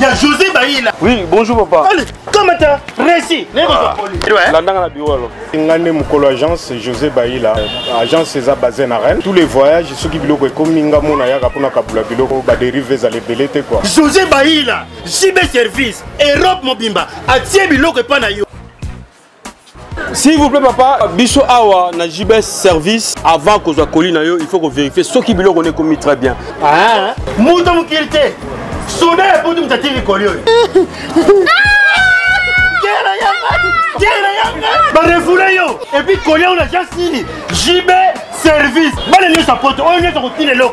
Il y a José Baïla. Oui, bonjour papa. Allez, comment t'as réussi? Landanga na bureau alors. Ngane Mukolo agence José Baïla. Agence César basée à Rennes. Tous les voyages, ceux qui biloko comme Ninga Mona Yaga pour Nakabula biloko ba dérive à l'ébélité quoi. José Baïla, JB Service, Europe Mobimba, Atie biloko pas na yo. S'il vous plaît papa, biso awa na JB Service avant que soit colis na yo, il faut qu'on vérifie ceux qui biloko on commis très bien. Ah, muto mukilite. Soda pour tout m'tati kolio. Bah refoulé yo. Et puis collier on a déjà signé. JB Service. Bah les sa pote, on est sur le lot.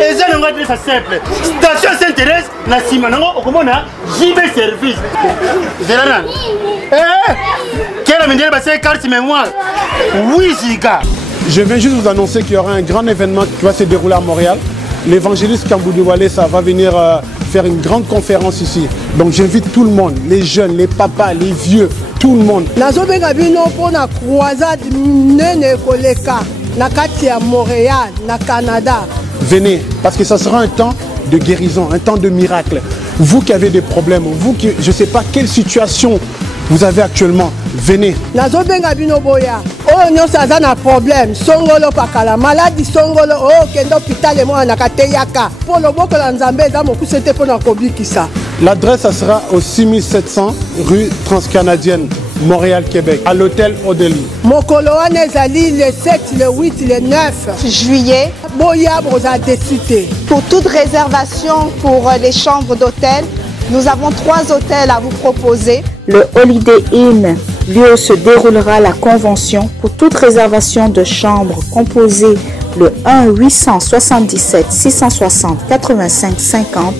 Et ça on va dire ça simple. Station s'intéresse na simanango okomona JB Service. Zerana. Quelle manière bah c'est carte mémoire. Oui Zika. Je viens juste vous annoncer qu'il y aura un grand événement qui va se dérouler à Montréal. L'évangéliste Kamboudou Walé, ça va venir faire une grande conférence ici. Donc j'invite tout le monde, les jeunes, les papas, les vieux, tout le monde. Nazobenga bino pour la croisade nene koleka na kati à Montréal, na Canada. Venez, parce que ça sera un temps de guérison, un temps de miracle. Vous qui avez des problèmes, vous qui, je ne sais pas quelle situation vous avez actuellement, venez. Nazobenga bino boya. Oh non, ça a un problème. Songolo pakala maladie songolo oh kendo hôpital mo na kateyaka. Pour le boko la nzambe za moku c'était pour na kobikisa. L'adresse ça sera au 6700 rue Transcanadienne, Montréal, Québec, à l'hôtel Odeli. Mokolo wana ezali le 7, le 8, le 9 juillet. Boya broza décité. Pour toute réservation pour les chambres d'hôtel, nous avons 3 hôtels à vous proposer. Le Holiday Inn, lieu où se déroulera la convention. Pour toute réservation de chambre, composez le 1-877-660-85-50.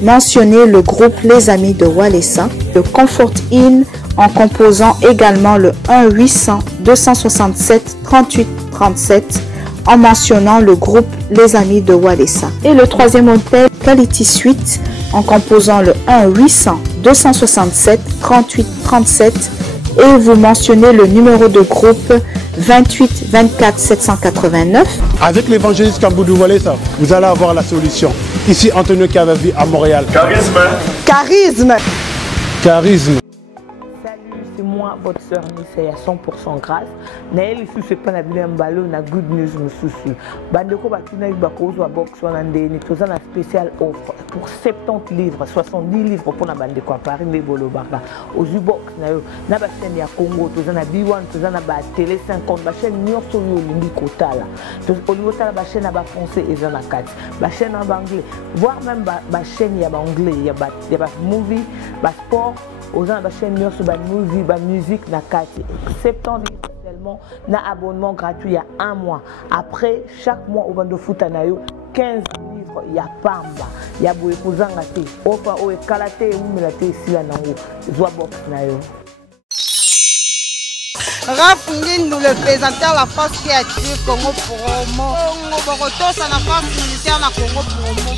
Mentionnez le groupe Les Amis de Walesa. Le Comfort Inn en composant également le 1-800-267-38-37 en mentionnant le groupe Les Amis de Walesa. Et le 3e hôtel, Quality Suite, en composant le 1-800-267-38-37 et vous mentionnez le numéro de groupe 28 24 789. Avec l'évangéliste Kamboudou Walesa, vous allez avoir la solution. Ici, Antonio Cavavi à Montréal. Charisme. Charisme. Charisme. C'est moi, votre soeur Nissa, à 100% grâce. Naël sous ce pan à ballon na good news mususu. Bandeko batuna bako zo box wana ndeni toza na spécial offre pour 70 livres, 70 livres pour na bandeko à Paris mais bolo barba. Au box na yo na ba chaîne ya Congo toza na B1 toza na ba télé 50 ba chaîne nyonso yo lingi kotala. To olingo tala ba chaîne ba français et na kati. Ba chaîne en anglais, voire même ba chaîne ya ba anglais, ya ba movie, ba sport. Aux gens de chaîne sur la movie, la musique, la carte. 70 livres seulement, na abonnement gratuit il y a 1 mois. Après, chaque mois, au bando foot 15 livres, il y a Pamba, il y a Bouykouzangate, Opa, Oe Kalate, Oumelate, ici à Nango, Zoabox Nayo. Raph Ngindou, le présentateur de la force créative Congo Promo. Borotos à la force militaire de Congo Promo.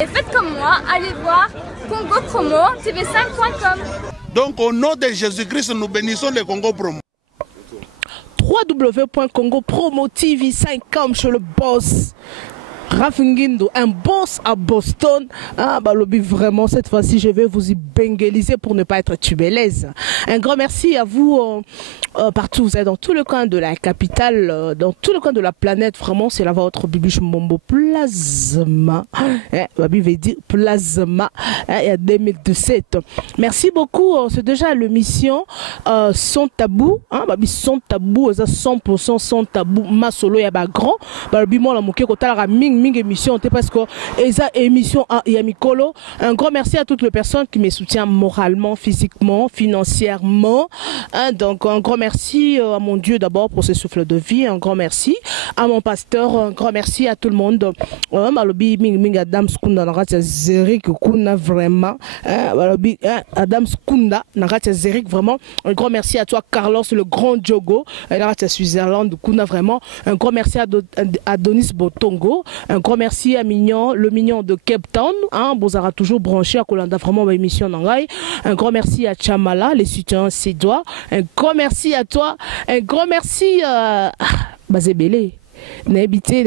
Et faites comme moi, allez voir Congo Promo, tv5.com. Donc au nom de Jésus-Christ, nous bénissons le Congo Promo. www.congopromotv5.com chez le boss. Raph Ngindou, un boss à Boston. Ah, bah, lobby, vraiment, cette fois-ci, je vais vous y bengaliser pour ne pas être tubelaise. Un grand merci à vous partout. Vous êtes dans tout le coin de la capitale, dans tout le coin de la planète. Vraiment, c'est là votre bibiche Mombo Plasma. Babi veut dire Plasma. Il y a 2017. Merci beaucoup. C'est déjà l'émission Son Tabou. Babi Son Tabou, 100% Son Tabou. Ma solo, il y a grand. Babi, moi, la mouké, kotala ming émission parce que esa émission à Yamikolo. Un grand merci à toutes les personnes qui me soutiennent moralement, physiquement, financièrement. Donc un grand merci à mon Dieu d'abord pour ce souffle de vie. Un grand merci à mon pasteur. Un grand merci à tout le monde. Malobi ming Adam Skunda naratia Zerik Kuna vraiment. Malobi Adam Skunda naratia Zerik vraiment. Un grand merci à toi Carlos le grand Diogo naratia Switzerland Kuna vraiment. Un grand merci à Adonis Botongo. Un grand merci à Mignon, le Mignon de Cape Town. Bozara toujours branché à Kolanda, vraiment ma émission Nangai. Un grand merci à Chamala, les soutiens Sédois. Un grand merci à toi. Un grand merci à Bazébélé. N'habitez.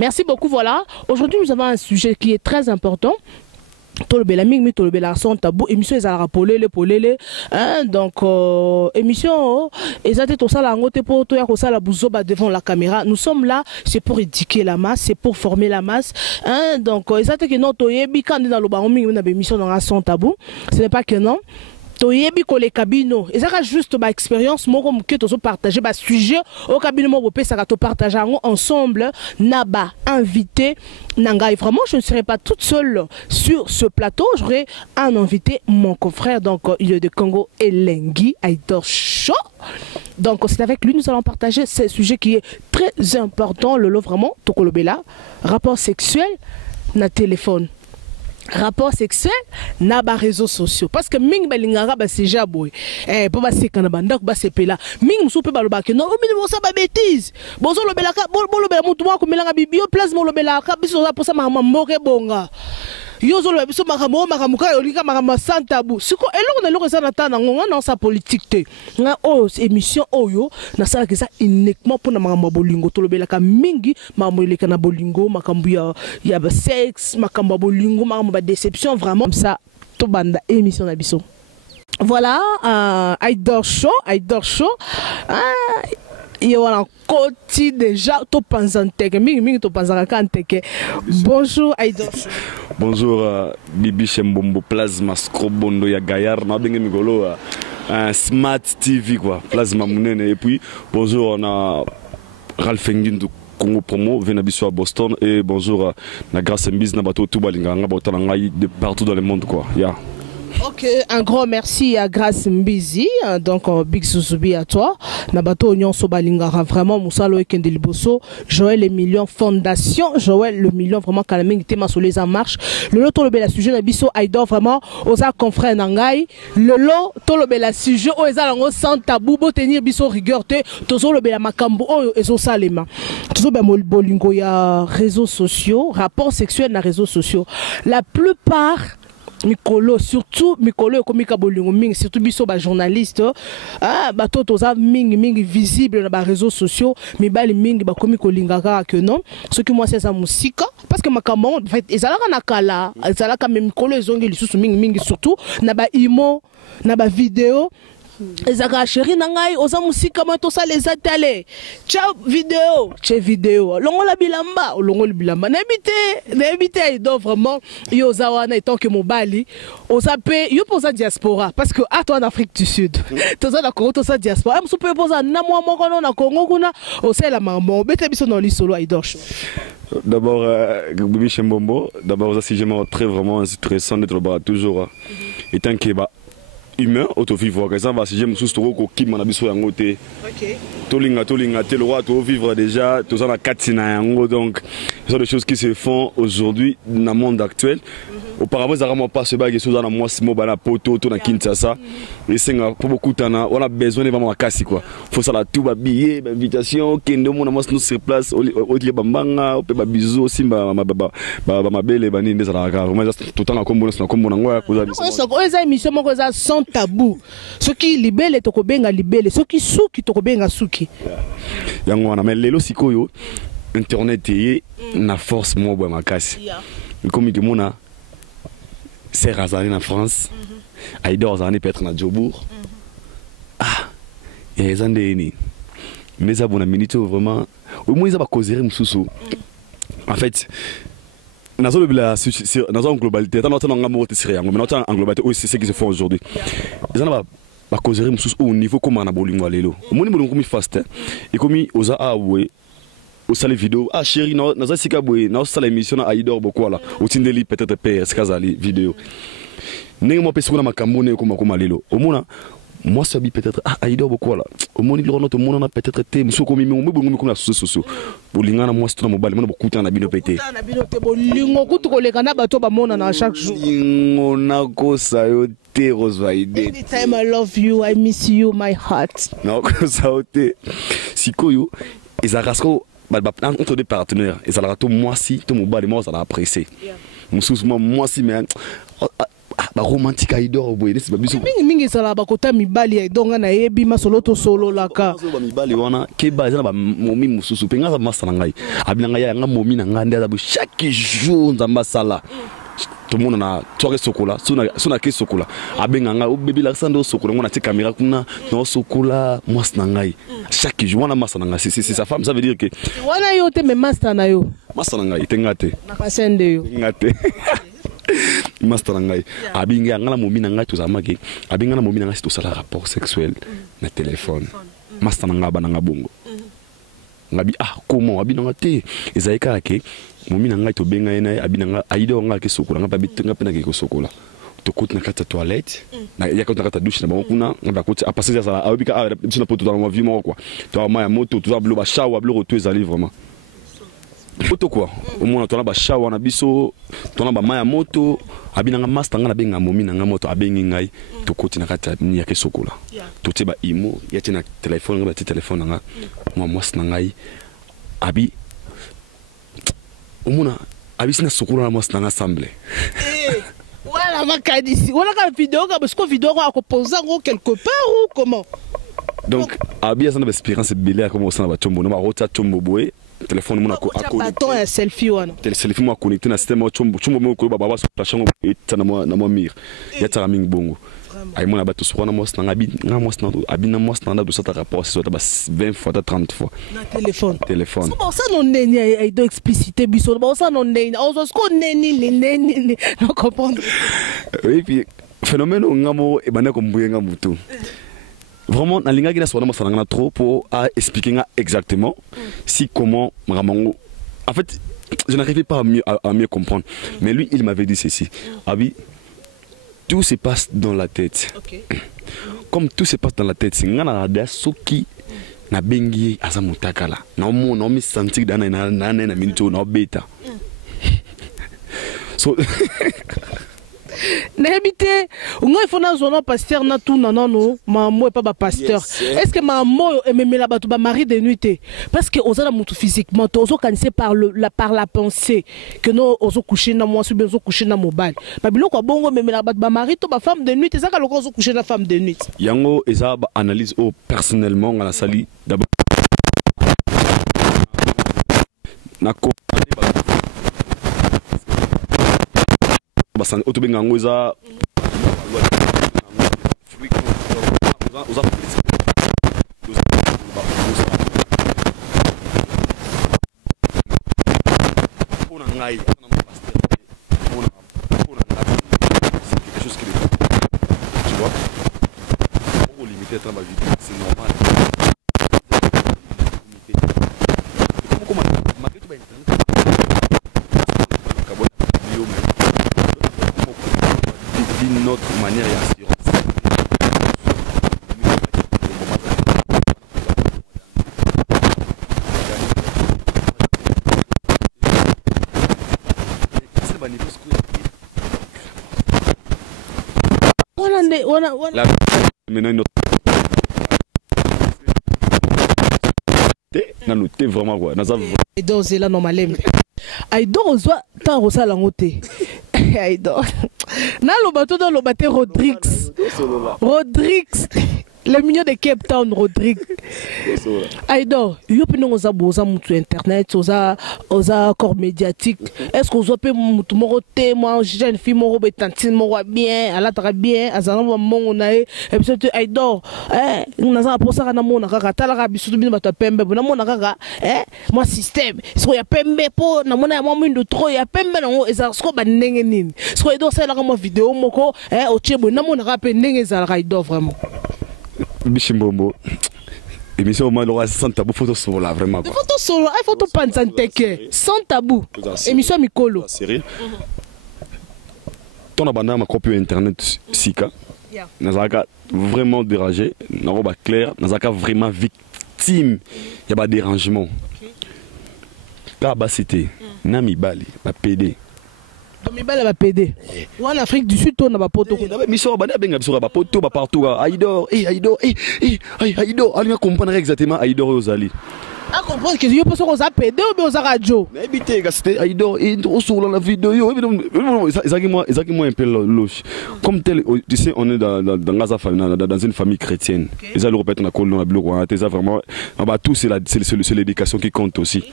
Merci beaucoup. Voilà. Aujourd'hui, nous avons un sujet qui est très important. tolobela mingi tolobela son tabou émission ezalaka polele hein donc émission ezate to sala ngote po to ya ko sala buzoba devant la caméra. Nous sommes là, c'est pour éduquer la masse, c'est pour former la masse, hein donc ezate que non to yebi quand dans le ba mingi na émission dans son tabou, ce n'est pas que non toyebi ko les cabino ezaka juste ba expérience moko muke to partager ba sujet au cabinet mo bopé ça to partager ensemble na ba invité nanga. Vraiment je ne serai pas toute seule sur ce plateau, j'aurai un invité, mon confrère donc il est de Congo Elengi Aïdor Show. Donc c'est avec lui nous allons partager ce sujet qui est très important, le lot vraiment tokolobela rapport sexuel na téléphone. Rapport sexuel na ba réseaux sociaux parce que ming balingara ba seja boy po ba sekana banda ko ba sepela ming musu pe baloba ke non o mini bosa ba bêtise bozo lobela ka bolobela mutu wa ko melanga bibio place mo lobela ka biso za posa mama moke bonga yozo lo biso makamuka yolika makama sans tabou siko eloko na loko sana tana ngonga na sa politique te nga o émission oyo na sala ke ça uniquement pour na makamba bolingo to lobela ka mingi makamba leka na bolingo makambu ya ba sexe makamba bolingo makamba ba déception vraiment ça to banda émission na biso. Voilà Aïdor Show et voilà côté déjà to panzanteke mingi to panzaka kanteke. Bonjour Aïdor. Bonjour Bibi Chembombo Plasma Scrobondo ya Gayar na benge migolo Smart TV quoi Plasma munene et puis bonjour on a Ralph Nguindu Congo Promo Venabiso à Boston et bonjour na grâce mbis na bato tout balinga nga botana ngai de partout dans le monde quoi ya. Ok, un grand merci à Grace Mbizi, donc Big Suzubi à toi. Nabato Onyon Sobalingara, vraiment Moussalo et Kendeliboso, Joël les millions Fondation, Joël le million vraiment Kalaming Tema Soles en marche. Le lot Tolobela sujet Nabiso Aïdor vraiment Oza confrère Nangai. Le lot Tolobela sujet Oza Lango sans tabou, tenir Biso rigueur te, Tozo Lobela Makambo, Ezo Salema. Tozo Bolingo ya réseaux sociaux, rapports sexuels na réseaux sociaux. La plupart Mikolo, surtout Mikolo comme Bolingo Ming, surtout biso ba journaliste, bato toza mingi visible dans les réseaux sociaux, mais bali mingi ba komi kolingaka que non. Ce que moi c'est ça musique parce que makambo en fait ezalaka nakala, ezalaka même Mikolo ezongi lisusu mingi surtout na ba imo, na ba vidéo. Ezaka chéri nangai oza musika ma to ça les atale ciao vidéo longola bilamba na habité Aïdor vraiment yo zawana étant que mobali oza pe yo posa diaspora parce que à toi en Afrique du Sud toza na Congo toza diaspora am soupe posa na moi moko na Congo kuna osela mambo bete biso na lisolo Aïdor. D'abord Bibi Chembombo d'abord ça si je très vraiment intéressant d'être là toujours étant que humain auto-vivre que ça va si j'aime sous ko kim na biso yango te OK tolinga te le roi to vivre déjà tous en 4 yango donc ce sont des choses qui se font aujourd'hui dans le monde actuel. Auparavant ça vraiment pas ce bague sous dans moi simo bana poto to na Kinshasa et c'est pour beaucoup tana on a besoin de vraiment la casse quoi faut ça la tout ba billet invitation kendo mon moi sur place au lieu bambanga au pe ba bizo simba ma belle bani ndeza la ka vraiment tout temps comme on ngwa ko za émission moko za sans tabou ceux qui libellent tokobenga libellé ceux qui suki tokobenga suki yango wana mais lelo sikoyo internet est na force mo ba makasi comme que mona c'est Razali en France Aïdor Zani peut être na Djobourg et les andéni mais ça bon minute vraiment au moins ça va causer mususu en fait dans une globalité dans notre ngamote sérieux mais notre en globalité aussi c'est ce qui se fait aujourd'hui ils en va causer mususu au niveau comment na bolingo lelo au moins bolingo mi fast et comme oza awe au salle vidéo chérie na sika boy na salle émission na Aïdor beaucoup là au tindeli peut-être PS Kazali vidéo ningi mo pesi kuna makambo ne kuma lelo au moins moi ça peut-être Aïdor beaucoup là au moins il notre monde na peut-être te muso komi mo comme la sociaux bolinga na moi c'est na mobile mo beaucoup na bino pété na bino te bolingo kutu koleka na bato ba mona na chaque jour ngona ko sayo te Rosvaide anytime I love you I miss you my heart na ko sayo te sikoyo ezarasko entre deux partenaires et ça la tout moi si tout mon bas moi ça l'a apprécié moi si mais ba romantique Aïdor boy c'est pas biso mingi ça la ba kota mibali Aïdor na yebi masolo to solo laka ba mibali wana ke ba za ba momi mususu penga za masala ngai abinanga ya nga momi na ngande za chaque jour nzamba sala tout le monde a toi sokola sona ke sokola abenganga o bébé la sando sokola on a tes caméras kuna no sokola moi snangai chaque jour on a masana c'est sa femme, ça veut dire que wana yo te me masana yo ngai tengate na kasende yo ngate master ngai abinga ngala momina ngai to zamake abinga na momina ngai to sala rapport sexuel na téléphone master ngai bana bongo ngabi comment abinanga te ezaika ke momina ngai to benga ena abinanga aido ngai ke sokola ngai babitenga pena ke ko sokola to kota na kata toilette na ya kota na kata douche na bango kuna ngaba kota a passer ça abika na poto dans ma vie moi quoi to ma moto to blo ba shawa blo to ezali vraiment Auto quoi au moins on a ba shawa na biso to na ba maya moto abinanga master nga na benga momina nga moto abengi ngai to koti na kata ni ya ke sokola to te ba imo ya te na téléphone nga ba te téléphone nga moi na ngai abi omuna abi sina sokola na moi na ensemble voilà makadisi wala ka vidéo ka parce que vidéo ko poser quelque part ou comment donc abi ça na expérience belé comme ça na ba tombo na ba rota tombo boy téléphone mon ako baton un selfie wana selfie mo connecté na système chombo mo ko baba so la chango et na mo mir ya tara ming bongo ay mo na bato so na mo na abi na mo na abi na mo na do ça rapport c'est ba 20 fois 30 fois na téléphone téléphone bon ça non neni ay do expliciter biso bon ça non neni on se ko neni non comprendre oui puis phénomène ngamo e bana ko mbuyenga mutu vraiment na linga gina sona masana trop pour expliquer exactement si comment Ramango en fait je n'arrivais pas à mieux comprendre mais lui il m'avait dit ceci abi tout se passe dans la tête comme tout se passe dans la tête ngana rada soki na bengi azamutakala na mo no mi sentir dana na minto na beta so n'habité on il faut na zona pasteur na tout non maman pas ba pasteur est-ce que maman aimait la bato ba mari de nuit parce que on a mutu physiquement on connaissait par la pensée que nous on coucher na moi ou on coucher na mobile ba biloko bongo aimait la bato ba mari to ba femme de nuit ça ka loko on coucher na femme de nuit yango eza ba analyse au personnellement na sali d'abord na ko basan otobenga ngoza c'est normal. D'une autre manière et assurance. Maintenant une autre. Na noté vraiment quoi. Et donc c'est là normalement. Aïdor ozwa tant rosala ngote. Aïdor. Na lo bateau dans le bateau Rodrigues. Le mignon de Cape Town Rodrigue. Aïdor, yo pe non oza boza mutu internet, oza corps médiatique. Est-ce que oza pe mutu moro te moi jeune fille moro betantine moro bien, ala très bien, azana mo na e puis Aïdor, naza pour ça na mona kaka tala ka bisu bino bato pembe, na mona kaka moi système. So ya pembe po na mona ya mo mindo trop ya pembe na eza sko ba ndenge nini. So Aïdor ça la ka mo vidéo moko o chebo na mona ka pe ndenge za Aïdor vraiment. Bichimbombo émission malheureusement sans tabou photo solo là vraiment quoi. Photo solo ay photo panzanteke sans tabou émission mikolo série ton abandon ma copie internet sika nazaka vraiment dérangé na roba clair nazaka vraiment victime y a pas dérangement ka ba cité nami bali ba PD Mibala va pédé. Ou en Afrique du Sud, on a pas poto. Mission bana benga biso ba poto ba partout. Aïdor, Aïdor, allez comprendre exactement Aïdor Ozali. À comprendre que yo pense qu'on a pédé ou bien on a radio. Mais évitez gasté Aïdor et sur la vidéo. Exactement un peu louche. Comme tel, tu sais, on est dans une famille chrétienne. Les allo répètent na colon na bloc. C'est vraiment, bah tout c'est l'éducation qui compte aussi.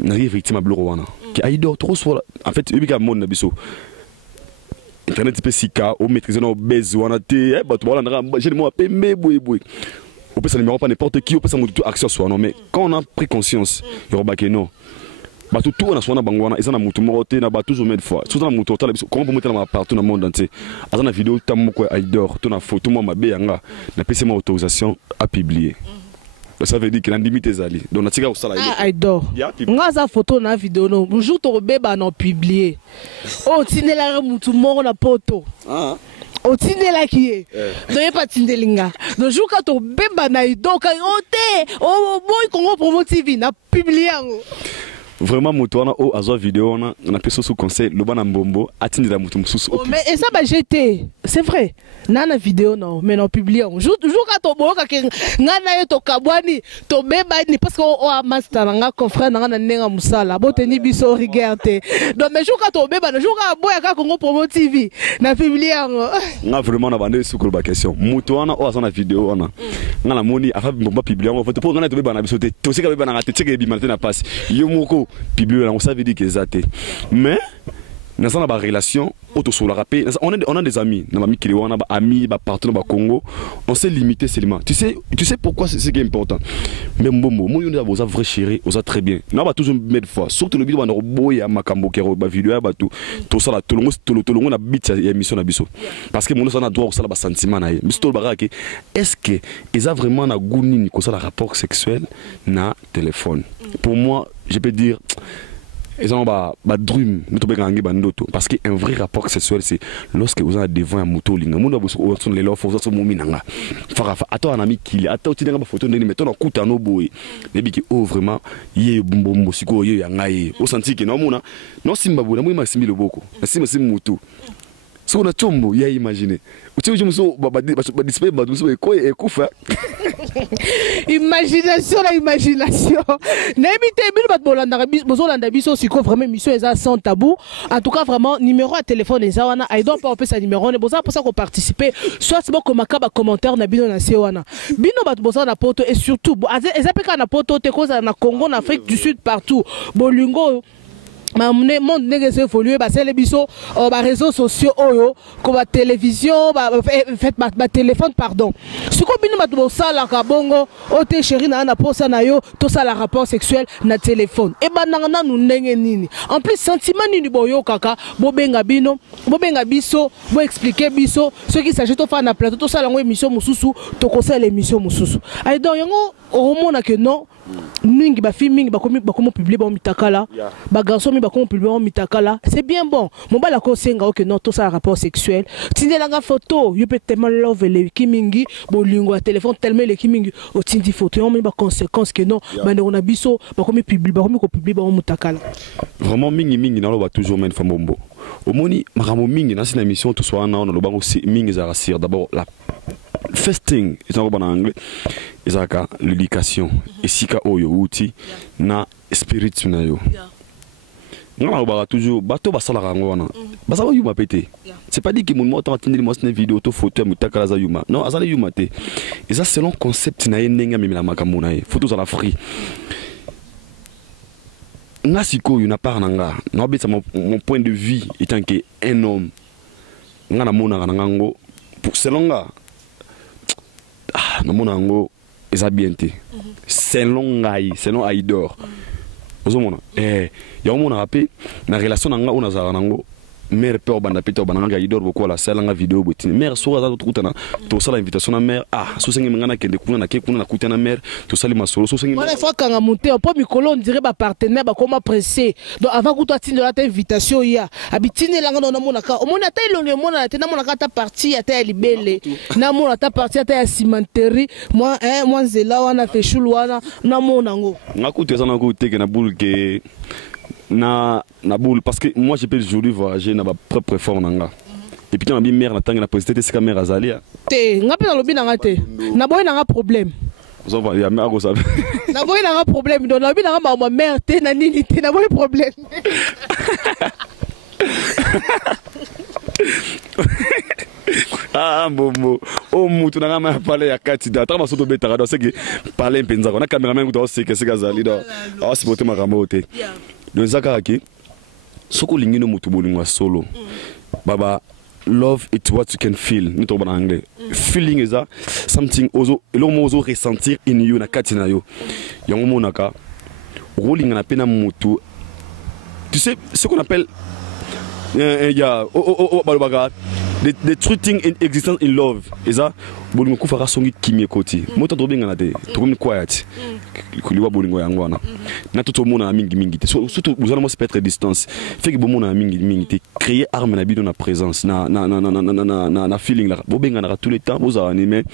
N'arrive victime à bloc wana. que Aïdor trop soit en fait il y a monde na biso internet peut sika au maîtriser nos besoins na té bah tu vois là j'ai le mot pembe boy on peut ça numéro pas n'importe qui on peut ça monter action soit non mais quand on a pris conscience il y aura que non bah tout on a soit na bangwana ils en a mutu moroté na ba toujours mettre fois tout na mutu tala biso comment mettre na partout dans le monde entier azana vidéo tam ko Aïdor to na photo moi mabe yanga na pc ma autorisation à publier. Ça veut dire qu'il a limité Zali. Donc, on a ça là. Aïdor. Nga za photo na vidéo no. Bonjour to beba na publier. Oh, tine la mutu moro na poto. Ah. Oh, tine la qui est. Donc pas tine linga. Donc jour quand to beba na Aïdor ka ote. Oh boy Congo Promo TV na publier ngo. Vraiment mutu wana o azwa vidéo na peso sous conseil le bana mbombo atindi la mutu mususu. Oh mais et ça ba jeté. C'est vrai. Nana vidéo non mais non publié jour quand to boka ke ngana yo to kabwani to beba ni parce que o master nga confrère nga na nenga musala boteni biso regarder donc mais jour quand to beba no jour quand boya ka Congo Promo TV na publié nga vraiment na bande sukuru ba question mutu wana o azana vidéo wana nga na moni afa mbomba publié ngo faut ngana to beba na biso te to sika beba na te teke bi matin na passe yo moko publié on ça veut dire que zate mais dans une relation, on a des amis, on a amis, partenaires au Congo, on s'est limité seulement. Tu sais pourquoi c'est ce qui est important. Mais moi, on a vrai chéri, on a très bien. On va toujours mettre fois, surtout le vidéo, on a beau à Makambo, vidéo, tout ça, tout le monde a bit émission biso. Parce que mon on a droit au ça sentiment na. Est-ce que ils ont vraiment un goût ni comme ça le rapport sexuel na téléphone. Pour moi, je peux dire ils ont drum parce qu'un vrai rapport sexuel c'est lorsque vous avez devant un moto linga monde vous sont les lois faut ça mominanga farafa attends un ami qui attends tu n'as photo ndeni mettons kuta no boy nebi ki oh vraiment yé bombo siko yé yangai au senti que non mona non simba bona moi maximi le boko simba sim moto so na chombo yé imaginer uti muso ba display ba muso e ko e kufa imagination la imagination n'habitez bien bat bolanda bozolanda biso siko vraiment mission eza sans tabou en tout cas vraiment numéro à téléphone eza wana Aïdor pas opé sa numéro ne boza pour ça qu'on participer soit c'est bon comme akaba commentaire na bino na sewana bino bat boza na poto et surtout eza peka na poto te koza na Congo na Afrique du Sud partout bolingo le monde n'est évolué bah c'est les biso bah réseaux sociaux comme la télévision fait ma téléphone pardon ce qu'on bino ma ça la kabongo ote chéri na posa na yo tout ça la rapport sexuel na téléphone et bah nana nous ndenge nini en plus sentiment ni boyo kaka bobenga biso bo expliquer biso ce qui s'agit to faire na plateau tout ça la émission mususu to conseil l'émission mususu ay donc yango hormone que non ningi ba film mingi ba komo publier ba mitakala ba garçon mi ba komo publier ba mitakala c'est bien bon mon ba la ko senga que non tout ça rapport sexuel tindi la photo you peut tellement love les kimingi bolingo à téléphone tellement les kimingi o tindi photo on ba conséquence que non ba on a biso ba komo publier ba mitakala vraiment mingi na lo ba toujours men famombo au moni maramo mingi na sina mission tout soit na on lo ba aussi mingi za rasir d'abord la first thing is en anglais izaka l'éducation et sika oyo outi na spirit na yo ngala ba toujours bato basala rango wana basaba yuma pété c'est pas dit que mon moto atteindre moi une vidéo to photo mutakala za yuma non azala yuma té et ça selon concept na yenga mimi na makambo na photos à la free nasiko yuna par nanga no bet mon point de vue étant que un homme ngana mona ngango pour selon nga na mona ngo eza bien te selon ngai selon Aïdor ozomona ya mona rapé na relation nanga ona za nango mère peur banda peto bananga Aïdor boko la sala nga vidéo botine mère so za to kutana to sala invitation na mère so sengi ngana kende kuna na ke kuna na kutana mère to sala masolo so sengi voilà fois kanga monter po mikolo on dirait ba partenaire ba comment pressé donc avant que toi tinde la invitation ya abitine langa na mona ka o mona ta ilonge mona ta na mona ka ta partie ta libele na mona ta partie ta cimenterie moi nzela wana fait chulu wana na mona ngo ngakutu za na kuteke na bulke na boule parce que moi j'ai pas aujourd'hui voyager na ba propre effort nanga et puis quand ma mère na tanga na posité c'est caméra azalia te ngapi na lobi nanga te na boy nanga problème ça va ya mère ça na boy nanga problème donc na lobi nanga ma mère te na nini te na boy problème Bombo o mutu na ngama parler ya katida ta masoto betara donc c'est que parler mpenza na cameraman ko c'est que c'est gazali donc c'est boté ma ramote donc zakaki soko lingino mutu bolingwa solo baba love is what you can feel ni to en anglais feeling is that something ozo elomo ozo ressentir in you na katina yo yango monaka rolinga na pena mutu tu sais ce qu'on appelle il y a des treating in existence in love eza bolingo kufaka songi kimie koti moto to benga na te to comme quiet kuliwa bolingo yango wana na to mona mingi te surtout vous allez se mettre distance fait que bomona mingi te créer arme na bido na présence na feeling la bo benga na tous les temps vous animer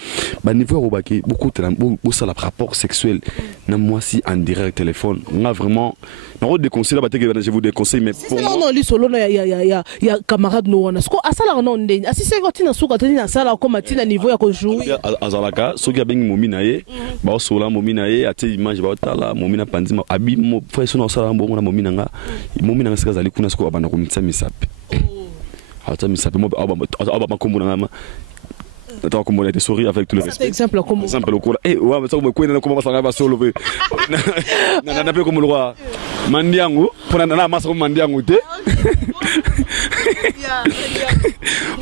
ba niveau robaki beaucoup de ça la rapport sexuel na moi si en direct téléphone on a vraiment na déconseille là ba je vous déconseille mais pour non li solo na ya camarade no wana sko asala non ndeni asise ko tina suka tina sala ko matina niveau ya ko jouer azalaka soki abengi momi na ye ba osola momi na ye ate image ba otala momi na pandima abi mo fa so na osala mbongo na momi nanga sika zali kuna siko abana ko mitsa misape ata misape mo aba makombo na ngama attends comment on a des souris avec tous les respects exemple comment exemple le eh ouais ça me kwena comment ça va solo na pe comme le roi mandiangu pour na masa comme mandiangu te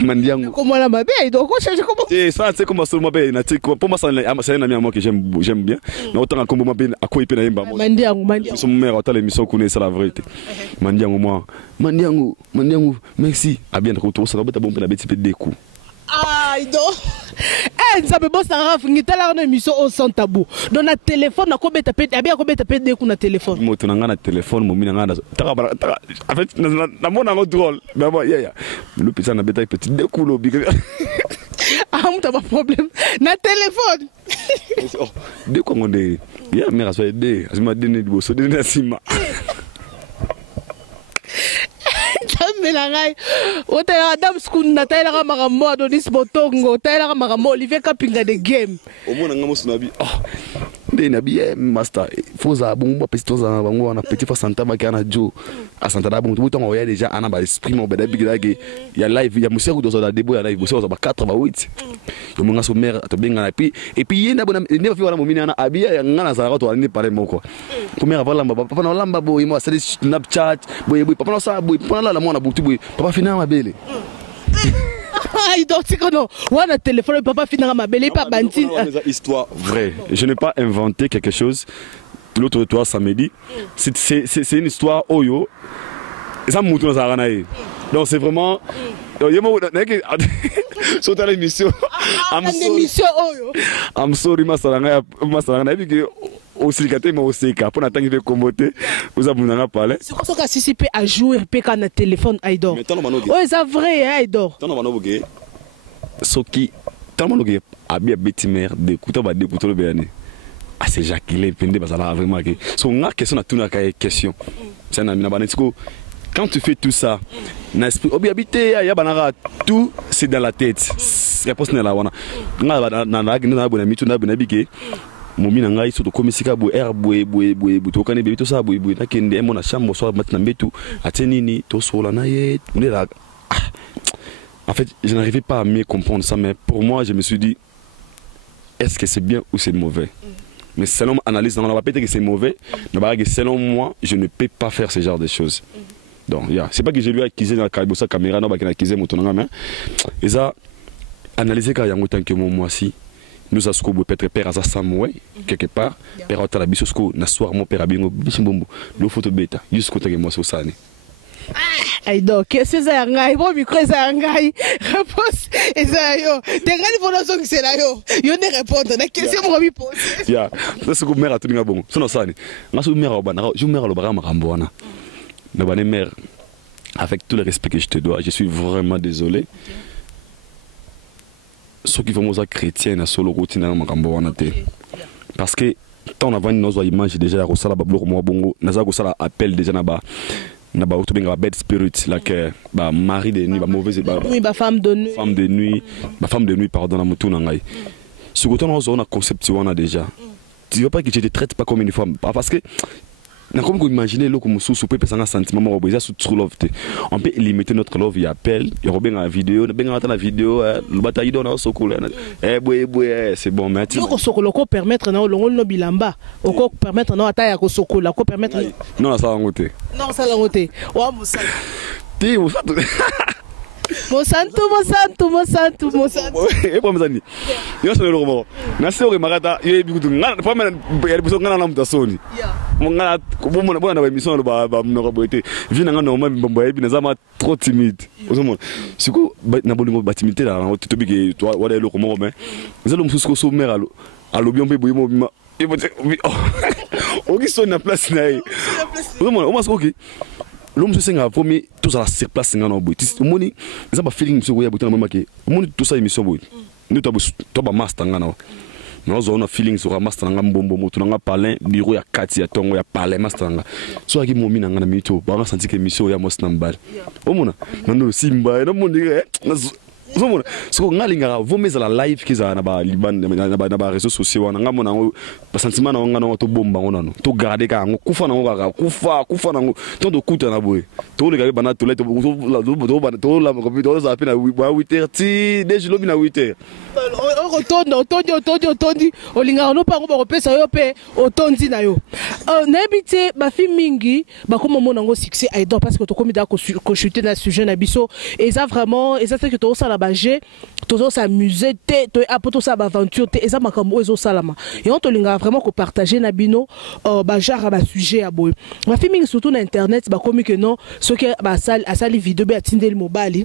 mandiangu comment la mabe donc on cherche comment eh ça c'est comme solo mabe na tiko pour moi ça na mi moi que j'aime bien na autant comme mabe akoyi pe na yemba mandiangu son mère autant l'émission connaît ça la vérité mandiangu moi mandiangu merci à bien retour ça va être bon pour la bête des coups ah ido nzabe bossa rafingi tala na émission au sans tabou dans na téléphone na ko beta pete abia ko beta pete ku na téléphone moto na ngana téléphone mo mina ngana taka en fait na mona ngo drôle mais bon yeah le petit na beta petit de ku lo big ah muta ba problème na téléphone de ko ngonde ya mera so de asima de ne boso de na sima melangai otela adam skun na taila magambo Adonis Botongo taila magambo Olivier Kapinga de game omona ngamo sunabi de na bien master foza bomba pestoza bango na petit fa santa ba kana jo a santa da bomba to ya déjà ana ba esprit mo beda bigilage ya live ya musero do za debo ya live musero ba 4 ba 8 yo monga so mère to benga na puis et puis yenda bona ne ba fi wana momina na abia ya ngana za to ani pare moko ko mère va lamba papa na lamba boy mo sa Snapchat boy papa na sa boy papa la mona butu boy papa fina mabele identique non on a téléphone papa finira ma belle pas bandine histoire vraie je n'ai pas inventé quelque chose l'autre toi samedi c'est une histoire oyo ça me montre ça donc c'est vraiment sur l'émission I'm sorry masaranga aussi gâté mais aussi cap pour n'attendre de commoter vous avez n'en parlé c'est quoi ça participer à jouer peka na téléphone Aïdor oh c'est vrai Aïdor tant on va nobuger soki tant on nobuger abia betimer d'écouter ba d'écouter le béné ah c'est Jacqueline pende basala vraiment que son na question na tout na question c'est na mina banetiko quand tu fais tout ça na esprit obi habité ya banara tout c'est dans la tête réponse na la wana na bona mitu na bona bige momina ngai so to komisika bo air boy to kane bebito sa boy na kende mo na chambre so matina mbetu atenini to sola na ye là en fait je n'arrivais pas à mieux comprendre ça mais pour moi je me suis dit est-ce que c'est bien ou c'est mauvais mais selon mon analyse on va peut-être que c'est mauvais mais selon moi je ne peux pas faire ce genre de choses donc c'est pas que je lui ai accusé dans la caméra non pas qu'il a accusé mon tonanga mais et ça analyser quand yango tant que moi si nous avons peut-être père à Samuel quelque part père à la bisosko na soir mon père abingo bisimbombo le photo bêta jusqu'au temps que moi so sane Aïdor qu'est-ce que c'est ngai bon micro c'est ngai réponse et ça yo des grandes fondations qui c'est là yo ne répondre na question mo bi poser ya ça ko mère atuninga bongo sono sane ngaso mère obana je mère lo barama rambona na bane mère avec tout le respect que je te dois je suis vraiment désolé ceux qui font ça chrétien à solo routine na makambo wana te parce que tant on a vendu nos images déjà au sala bablo mo bongo naza ko sala appel déjà na ba auto benga bad spirit là que ba mari de nuit ba mauvaise ba oui ba femme de nuit pardon na mutu na ngai ce que on a concept wana déjà tu veux pas que je te traite pas comme une femme parce que Comme vous imaginez, le comme sous peut passer un sentiment au besoin sous true love. On peut limiter notre love. Il appelle, il revient à la vidéo, la vidéo, le bataille donne au sokolo. C'est bon, mais tu. Le sokolo ko permettre na olongo no bilamba, ko permettre na ata ya ko sokolo, ko permettre. Non, ça va ngote. Non, ça va ngote. Wa musa. Ti musa. Monsanto. Et pour mes amis, il y a ce moment. Merci au remarquata. Il y a beaucoup de gens. Pas mal. Il y a beaucoup de gens qui ont la Sony. Mon gars, comment on a émission le bas mon roboté. Vient un normal bomboy. Il n'est pas trop timide. C'est quoi? Na bonne timidité là. Tu te dis que toi, on est le comment mais. Nous allons nous soucier sommaire à l'obion bébé moi. Et bon, on qui sont na place là. On m'a ok. L'homme se sent à premier tout ça sur place ngana oboy au moni ça ba feeling so ya botana mama ke au moni tout ça émission boy nous to ba master ngana no zo na feeling so master ngam bombo moto nga palin bureau ya kati ya tongo ya palin master nga so aki momi na ngana mito ba nga senti ke émission ya mos nambal o mona nando simba no moni Zomona siko ngalinga vomeza la live kiza na ba liban na ba réseaux sociaux wana ngamona ba sentiment na ngana to bomba ngona to garder ka ngo kufa na ngo kufa na ngo to do kuta na boy to le gabe bana to le to la computer za pena 8h déjà lobi na 8h otondi olinga no pa ngo ba kopesa yo pe otondi na yo nebite ba fi mingi ba komo mona ngo succès idol parce que to komi da ko chuter na sujet na biso et ça vraiment et ça c'est que to ça baje tozo s'amuser te apoto ça aventure te eza makambo ezo salama et on to linga vraiment ko partager na bino ba genre ba sujet ya boy ma filming surtout na internet ba komi que non ce que ba sali vidéo ba tindeli mobile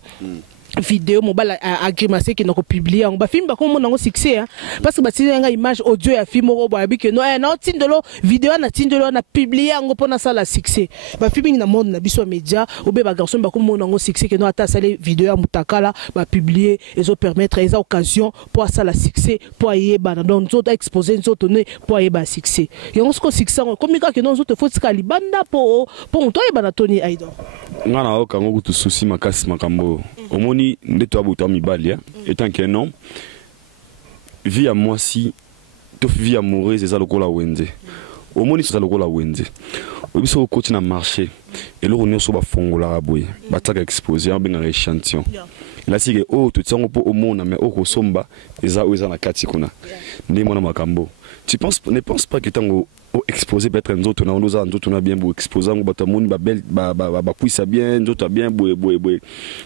vidéo mobile agrimacé qui n'a pas publié on ba film ba comme on a succès parce que ba tinga image audio ya film ko ba bi que non non tindelo vidéo na tindelo na publié ngo pona ça la succès ba filming na monde na biso média ou be ba garçon ba comme on a succès que non ata sali vidéo ya mutakala ba publier et zo permettre les occasions pour ça la succès pour y ba donc zo exposer zo donner pour y ba succès et on se succès comme que non zo te faut skali banda pour toi y ba na Tony Idol ngana oka ngo kutu souci makasi makambo omoni ndeto abuta mibali étant qu'un homme vie à moi si to vie amoureuse eza lokola wenze omoni ça lokola wenze obiso ko na marché et le renoso ba fongola boye bataka exposer en benga échantillon la sige oh tout ça on peut au monde mais au somba eza na kati kuna ndi mona makambo ne pense pas que tango exposer peut-être un autre on a bien beau exposer on batamoni ba belle ba puissa bien d'autres bien boy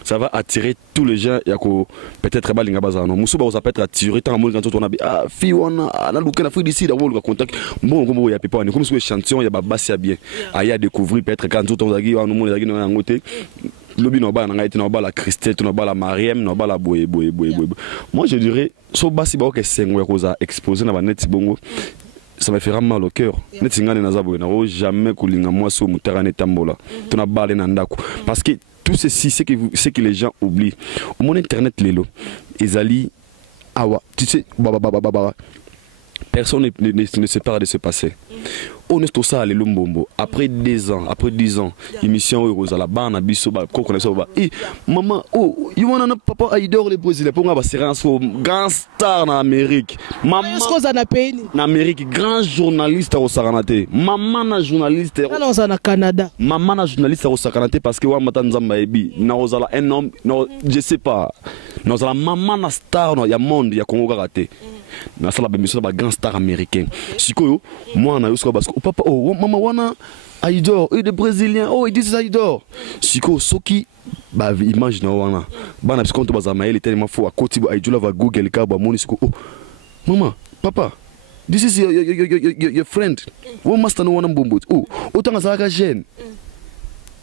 ça va attirer tous les gens ya ko peut-être balinga bazano musuba on peut être attirer tant monde quand on a ah fi on a na luka na fi d'ici d'avoir le contact bon comme ya pepa on comme sur échantillon ya ba basse bien aya découvrir peut-être quand on zagi on monde zagi na ngote lobi no ba na ngaite no ba la Christelle no ba la Mariam no ba la boy moi je dirais so basi ba ko sengo ya ko za exposer na ba net bongo ça me fera mal au cœur. Netingane na zabo na jamais kulinga moi so mutarane tambola. Tuna balé na ndako parce que tout ceci c'est que les gens oublient. Au monde internet lelo ezali awa tu sais personne ne sait pas de se passer. On est tout ça le Lumbombo après 10 ans émission heureuse à la bana biso ba ko connaissance ba et maman oh you wanna papa Idol le Brésil pour nga c'est un grand star en Amérique maman en Amérique grand journaliste au Saranate maman na journaliste au Canada maman na journaliste au Saranate parce que wa matanzamba ebi na ozala un homme non je sais pas na ozala maman na star no ya monde ya Congo raté na sala ba mission ba grand star américain sikoyo moi na yosko parce que papa oh maman wana Idol et des Brésiliens oh this is Idol siko soki ba image na wana bana parce que on baza mail tellement faux à côté ba Idol va Google ka ba moni siko oh maman papa this is your friend wo master no wana mbombo oh otanga zaka jeune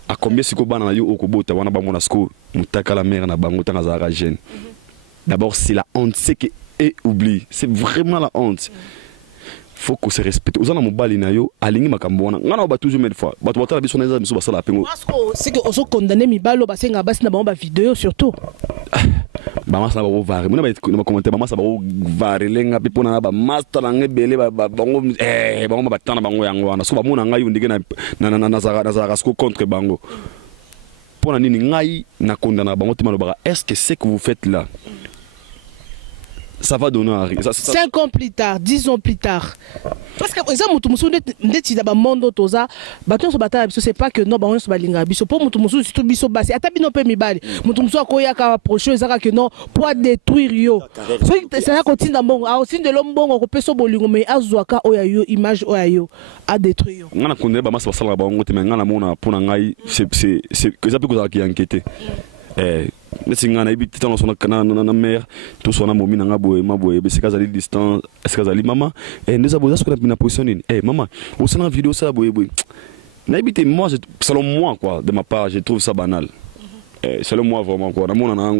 a combien siko bana yo okobota wana ba mona siko mutaka la mère na bango tanga zaka jeune d'abord c'est la honte c'est que et oublie c'est vraiment la honte faut que se respecte aux mobali na yo alingi makambo wana ngana ba toujours mille fois bato batala biso na biso basala pengo c'est que oso condamner mibalo basenga basi na ba vidéo surtout ba masa ba vare mona ba commenter ba masa ba vare lenga pe pona ba master na ngebele ba bango bango batana bango yango wana so ba mona ngai ndenge na zara sko contre bango pona nini ngai na condamner bango timano ba est-ce que c'est que vous faites là ça va donner un rien. 5 ans plus tard, 10 ans plus tard. Parce que ça, monde c'est pas que non, on se balinga biso pour mutumusou surtout biso basi. Ata bino pe mibali. Mutumusou akoya ka approcher ezaka que non pour détruire yo. C'est là qu'on tinda mbongo. A aussi de lombongo ko peso bolingo mais azwaka oya yo image oya yo a détruire yo. Ngana konde ba masa basala ba ngote mais ngana mona pona ngai c'est que ça peut ko qui enquêter. Mais ngana ibiti tano sona kana na mère tout sona momi na ngabo maboye be sekaza li distance sekaza li mama ndeza boza sona na position nini maman on sona vidéo ça boye na ibiti moi selon moi quoi de ma part je trouve ça banal. Selon moi vraiment quoi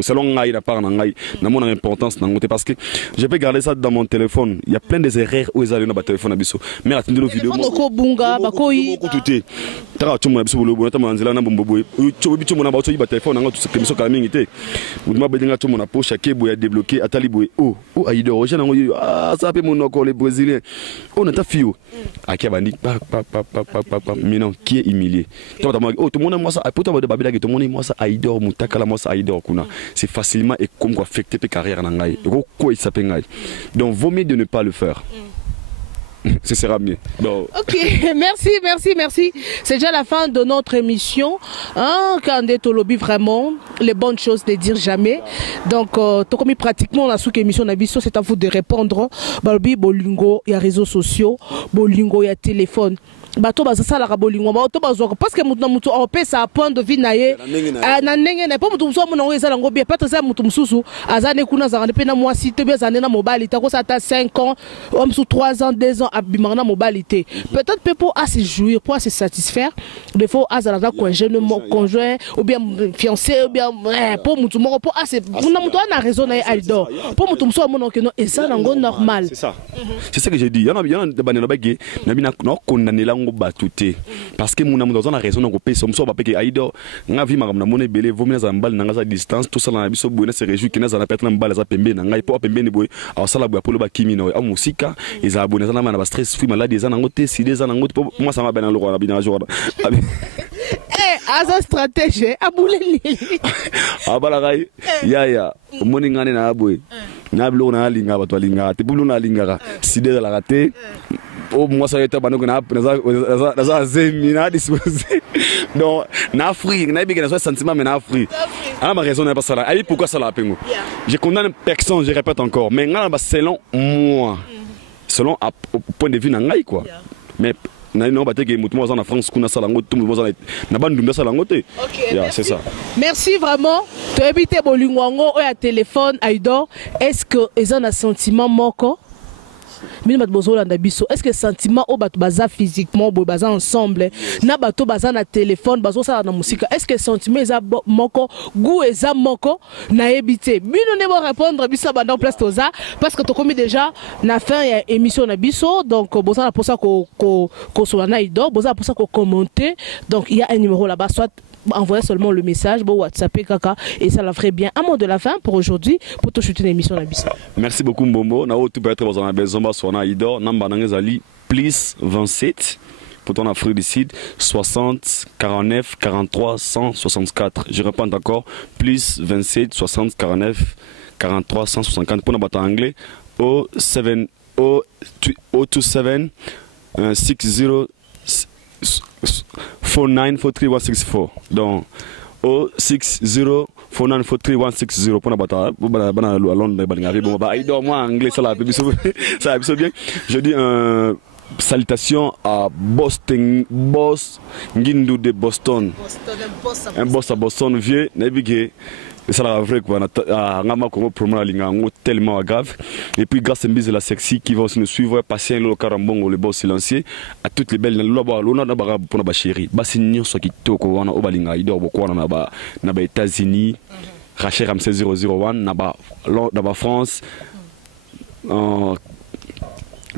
selon ngai la part ngai na mon importance na ngote parce que je peux garder ça dans mon téléphone. Il y a plein des erreurs où ils allaient dans téléphone abiso mais la tindelo vidéo ko bunga bakoyi ko tuté tara tumo abiso bolo bona tamanzela na bombobo chobo bicho mona ba to yiba téléphone nga tout kemiso ka mingi te udima bedinga tumo na poche kebo ya débloquer atali boye aido roje nango ça pe mon encore les brésiliens on a fio akia bandi pa mais non qui est humilié tout le monde moi ça pourtant de babila que tout le monde moi ça aido mutakala moi ça aido kuna c'est facilement et comme quoi affecter ta carrière na ngai ko il s'appelle ngai donc vaut mieux de ne pas le faire. Ce sera mieux. Donc... Ok, merci. C'est déjà la fin de notre émission. Kandé Tolobi, vraiment, les bonnes choses ne dire jamais. Donc, comme pratiquement on a sous émission Nabiso, c'est à vous de répondre. Balbi, Bolingo, il y a réseaux sociaux, Bolingo, il y a téléphone. Bato bazasa la bolingo bato bazoko parce que mutu on peut ça point de vue naie na ndenge na po mutu so mona ngeza lango bien peut-être ça mutu mususu azane kuna za pe na mwasi te bien zané na mobilité ko ça ta 5 ans homme sous 3 ans 2 ans abimana mobilité peut-être pour à se jouir pour se satisfaire des fois azala conjoint ou bien fiancé ou bien pour mutu moko pour à se muna mutu na raison na aido pour mutu so mona que non et ça lango normal c'est ça c'est ce que j'ai dit il y en a de banana bagé na bina no condamner batute parce que mon amour dans la raison donc paye somso ba peke aido nga vi makamna mona belé vomina za mbali nanga za distance tout ça na biso boye na se réjouit que na za na petre na mbali za pembe na ngai po pembe ni boye a sala boye polo ba kimi na musika eza abonné na na ba stress free malade eza nango te si eza nango te moi ça m'a bien le roi bina jour aza stratégie abuleli abala gai ya moni ngane na boye na blo na linga ba to linga te blo na linga si de la raté moi ça était bano na za zemina disposé donc na free na bien na sentiment mais na free ma raison n'est pas ça là pourquoi ça là pengo je condamne personne je répète encore mais ngana selon moi selon au point de vue na ngai quoi mais non bateke mutu mo za na France kuna sala ngoto mo za na bandumba sala ngote c'est ça merci vraiment to éviter bolingwango o ya téléphone aido est-ce que ils ont un sentiment moko est-ce que sentiment au baza physiquement baza ensemble na bato baza na téléphone bazo sala na musique est-ce que sentiment eza moko goût eza moko na ebité bino ne bo répondre bisa banda place toza parce que to komi déjà na fin ya émission na biso donc boza na pour ça ko so na ido boza pour ça ko commenter donc il y a un numéro là-bas soit envoyez seulement le message bon WhatsApp kaka et ça la ferait bien. Un mot de la fin pour aujourd'hui pour te shooter une émission na biso. Merci beaucoup Mbombo na tout peut être dans besoin so na ido namba nangezali plus 27 pour ton Afrique du Sud 60 49 43 164. Je réponds encore plus 27 60 49 43 164 pour notre anglais O 7 O 27 60 4943 donc 0604943 pour nabata bana à Londres balinga bon ba aido moi anglais ça la ça bien je dis salutation à Boston boss Ngindu de Boston un boss à Boston vieux naviguer ça la vrai quoi ngama Congo promo la linga tellement grave et puis grâce à Mbise la sexy qui va aussi nous suivre patient le Karambongo le boss silencieux à toutes les belles lona na bara pour na ba chérie basi nyonso kitoko wana obalinga idor boko na ba États-Unis Rachel Ramsey 001 na ba France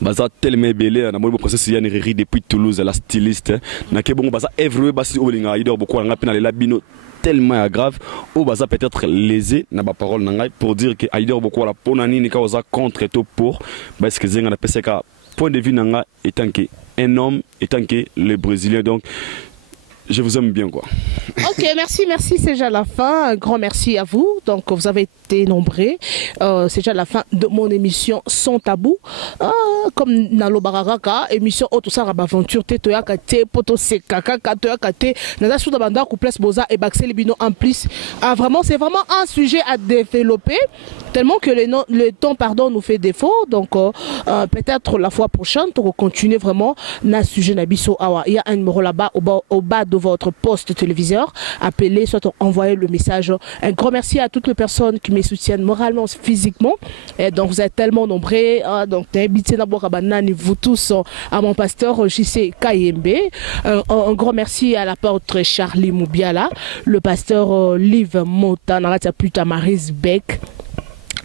baza tellement belé na mo process ya neri depuis Toulouse la styliste na ke bongo baza everywhere basi obalinga idor boko na pena la bino tellement grave ou baza peut-être lésé na ba parole nangai pour dire que aider beaucoup la ponani ni ka oza contre tout pour parce que zenga na PCK point de vue nanga étant que un homme étant que le Brésilien donc je vous aime bien quoi. Ok, merci, c'est déjà la fin. Un grand merci à vous. Donc, vous avez été nombreux. C'est déjà la fin de mon émission Sans Tabou. Comme Nalo Bararaka, émission Auto Sarab Aventure, Tetoyaka Te, Poto Sekaka, Toyaka Te, Nada Souda Banda, Couples Boza et Baxel Bino en plus. Vraiment, c'est vraiment un sujet à développer. Tellement que le temps nous fait défaut. Donc, peut-être la fois prochaine, pour continuer vraiment na sujet Nabiso Awa. Il y a un numéro là-bas, au bas de votre poste téléviseur. Appelez, soit envoyez le message. Un grand merci à toutes les personnes qui me soutiennent moralement, physiquement. Et donc, vous êtes tellement nombreux. Donc, vous tous, à mon pasteur JC Kayembe. Un grand merci à l'apôtre Charlie Moubiala, le pasteur Liv Mota, Narata Puta Maris Beck.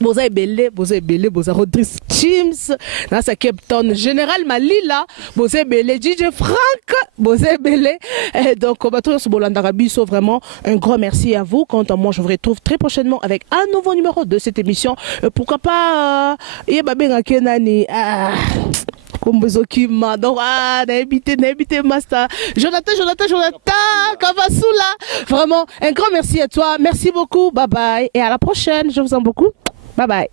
Boza Ebele, Boza Rodriguez James, Nasa Captain Général Malila, Boza Ebele, DJ Frank, Boza Ebele. Donc, vraiment un grand merci à vous. Quant à moi, je vous retrouve très prochainement avec un nouveau numéro de cette émission. Pourquoi pas, Kumbuzokima, donc n'habitez Master Jonathan Kavasula. Vraiment un grand merci à toi, merci beaucoup, bye bye et à la prochaine, je vous aime beaucoup, bye bye.